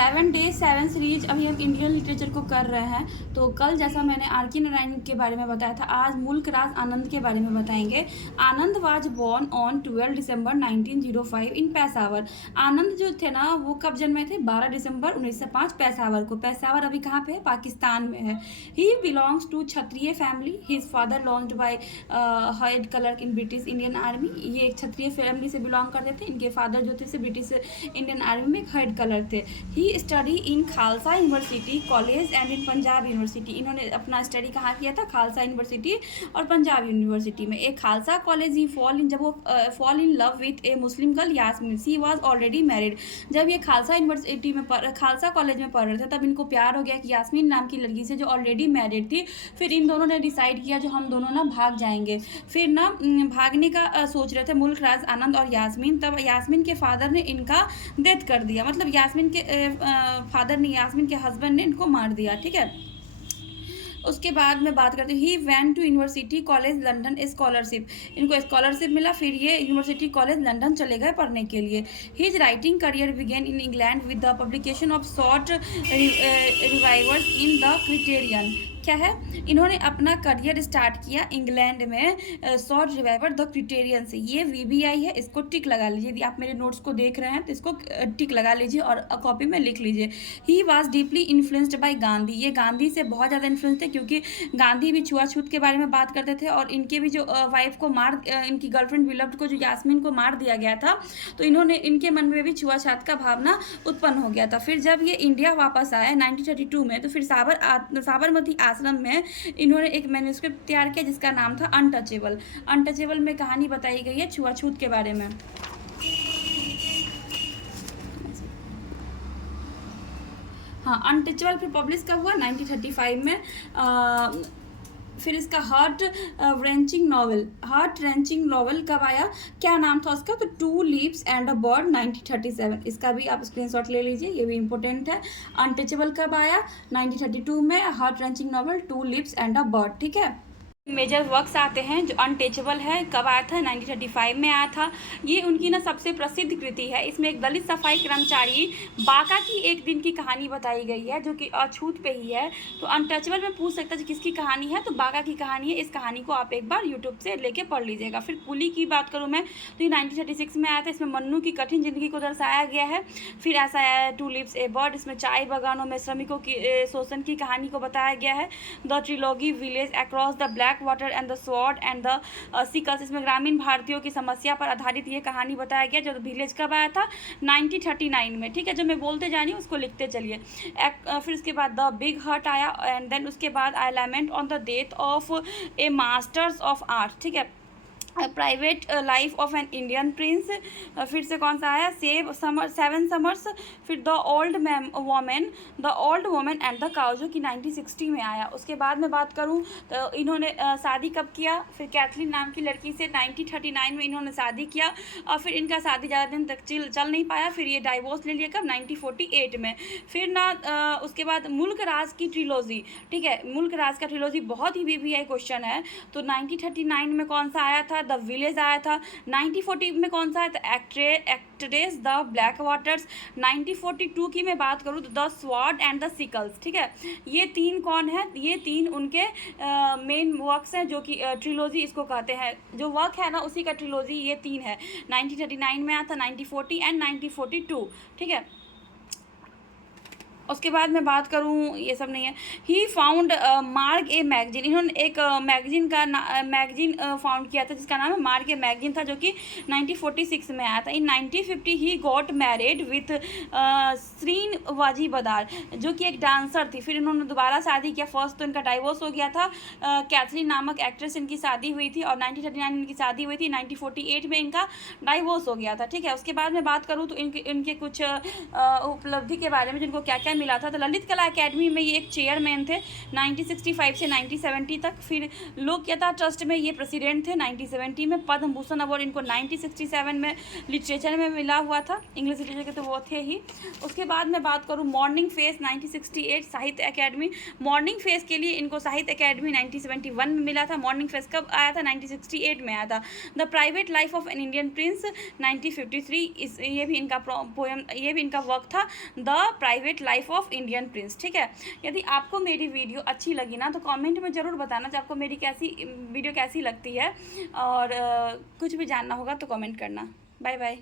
7 days 7 series अभी हम Indian literature को कर रहे हैं। तो कल जैसा मैंने R.K. नारायण के बारे में बताया था, आज मुल्क राज आनंद के बारे में बताएंगे। आनंद वाज बॉर्न ऑन 12 दिसंबर 1905 इन पेशावर। आनंद जो थे ना वो कब जन्मे थे? 12 दिसंबर 1905 पेशावर को। पेशावर अभी कहाँ पे है? पाकिस्तान में है। He belongs to Kshatriya family. His father launched by head clerk in British Indian Army. ये एक क्षत्रिय फैमिली से बिलोंग करते थे। इनके फादर जो थे ब्रिटिश इंडियन आर्मी में एक हेड क्लर्क थे। He study in Khalsa university college and in Punjab university. इन्होंने अपना स्टडी कहाँ किया था? खालसा यूनिवर्सिटी और पंजाब यूनिवर्सिटी में। एक खालसा कॉलेज ही जब वो fall in love with a Muslim girl Yasmin. She was already married. जब ये खालसा यूनिवर्सिटी में खालसा कॉलेज में पढ़ रहे थे तब इनको प्यार हो गया कि यास्मीन नाम की लड़की से जो ऑलरेडी मैरिड थी। फिर इन दोनों ने डिसाइड किया जो हम दोनों ना भाग जाएंगे। फिर ना भागने का सोच रहे थे मुल्क राज आनंद और यास्मीन। तब यास्मीन के फादर ने इनका डेथ कर दिया, मतलब यास्मीन के फादर ने, यास्मीन के हस्बैंड ने इनको मार दिया। ठीक है, उसके बाद मैं बात करती हूँ। He went to University College London scholarship. इनको स्कॉलरशिप मिला, फिर ये यूनिवर्सिटी कॉलेज लंदन चले गए पढ़ने के लिए। His writing career began in England with the publication of short revivers in the Criterion. क्या है? इन्होंने अपना करियर स्टार्ट किया इंग्लैंड में शॉर्ट रिवाइवर द क्रिटेरियन से। ये VBI है, इसको टिक लगा लीजिए। यदि आप मेरे नोट्स को देख रहे हैं तो इसको टिक लगा लीजिए और कॉपी में लिख लीजिए। He was deeply influenced by Gandhi. ये गांधी से बहुत ज़्यादा इन्फ्लुएंस थे क्योंकि गांधी भी छुआछूत के बारे में बात करते थे और इनके भी जो वाइफ को इनकी गर्लफ्रेंड बिलव्ड को जो यास्मीन को मार दिया गया था तो इनके मन में भी छुआछूत का भावना उत्पन्न हो गया था। फिर जब ये इंडिया वापस आए 1932 में तो फिर साबरमती आश्रम में इन्होंने एक मैन्युस्क्रिप्ट तैयार किया जिसका नाम था अनटचेबल। अनटचेबल में कहानी बताई गई है छुआछूत के बारे में। हाँ, अनटचेबल फिर पब्लिश कब हुआ? 1935 में। फिर इसका हार्ट रेंचिंग नॉवल कब आया? क्या नाम था उसका? तो Two Leaves and a Bird 1937। इसका भी आप स्क्रीनशॉट ले लीजिए, ये भी इंपॉर्टेंट है। अनटचेबल कब आया? 1932 में। Heart wrenching novel Two Leaves and a Bird. ठीक है, मेजर वर्क्स आते हैं। जो अनटचेबल है कब आया था? 1935 में आया था। ये उनकी ना सबसे प्रसिद्ध कृति है। इसमें एक दलित सफाई कर्मचारी बाका की एक दिन की कहानी बताई गई है जो कि अछूत पे ही है। तो अनटचेबल में पूछ सकता है किसकी कहानी है, तो बाका की कहानी है। इस कहानी को आप एक बार यूट्यूब से लेके पढ़ लीजिएगा। फिर कुली की बात करूँ मैं तो ये 1936 में आया था। इसमें मन्नू की कठिन जिंदगी को दर्शाया गया है। फिर ऐसा आया है टू लिव्स ए बर्ड, इसमें चाय बागानों में श्रमिकों की शोषण की कहानी को बताया गया है। The trilogy Village Across the Black Water and the Sword and the Sickles, इसमें ग्रामीण भारतीयों की समस्या पर आधारित ये कहानी बताया गया। जो विलेज कब आया था? 1939 में। ठीक है, जो मैं बोलते जा रही हूँ उसको लिखते चलिए। फिर उसके बाद द बिग हर्ट आया एंड देन उसके बाद I lament on the death of a masters of art. ठीक है, private life of an Indian prince. फिर से कौन सा आया? Seven summers. फिर the old women and the cow जो कि 1960 में आया। उसके बाद मैं बात करूं तो इन्होंने शादी कब किया? फिर कैथलीन नाम की लड़की से 1939 में इन्होंने शादी किया और फिर इनका शादी ज़्यादा दिन तक चल नहीं पाया। फिर ये डाइवोर्स ले लिया कब? 1948 में। फिर ना उसके बाद मुल्क राज की ट्रिलॉजी। ठीक है, मुल्क राज का ट्रिलॉजी बहुत ही VBI क्वेश्चन है। तो 1939 में कौन सा आया था? द विलेज आया था। 1940 में कौन सा आया था? Actress the black waters. 1942 की मैं बात करूँ तो the Sword and the sicles. ठीक है, ये तीन कौन है? ये तीन उनके मेन वर्क्स हैं जो कि ट्रिलॉजी इसको कहते हैं। जो वर्क है ना उसी का ट्रिलॉजी ये तीन है। 1939 में आया था, 1940 एंड 1942। ठीक है, उसके बाद मैं बात करूँ, ये सब नहीं है। ही फाउंड मार्ग ए मैगजीन। इन्होंने एक मैगजीन फाउंड किया था जिसका नाम है मार्ग ए मैगजीन था जो कि 1946 में आया था। In 1950 he got married with Shirin Vajifdar जो कि एक डांसर थी। फिर इन्होंने दोबारा शादी किया। फर्स्ट तो इनका डाइवोर्स हो गया था। कैथरीन नामक एक्ट्रेस इनकी शादी हुई थी और 1939 में इनकी शादी हुई थी। 1948 में इनका डाइवोर्स हो गया था। ठीक है, उसके बाद मैं बात करूँ तो इनके कुछ उपलब्धि के बारे में जिनको क्या क्या मिला था। तो ललित कला अकेडमी में ये एक चेयरमैन थे 1965 से 1970 तक। फिर लोकयता ट्रस्ट में ये प्रेसिडेंट थे 1970 में। पद्म भूषण अवार्ड इनको 1967 में लिटरेचर में मिला हुआ था, इंग्लिश लिटरेचर के तो वो थे ही। उसके बाद मैं बात करूँ मॉर्निंग फेस 1968 साहित्य अकेडमी। मॉर्निंग फेस के लिए इनको साहित्य अकेडमी 1971 में मिला था। मॉर्निंग फेस कब आया था? 1968 में आया था। The private life of an Indian Prince 1953, ये भी इनका पोएम, ये भी इनका वर्क था, the private life of Indian Prince. ठीक है, यदि आपको मेरी वीडियो अच्छी लगी ना तो कमेंट में ज़रूर बताना कि आपको मेरी वीडियो कैसी लगती है, और कुछ भी जानना होगा तो कमेंट करना। Bye bye.